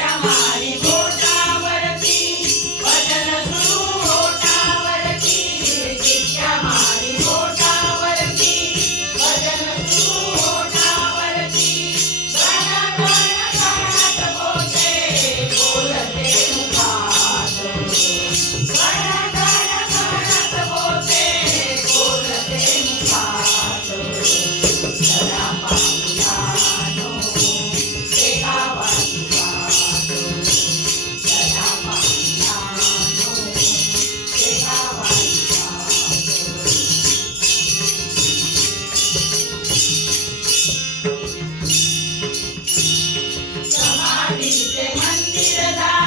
amar. मंदिर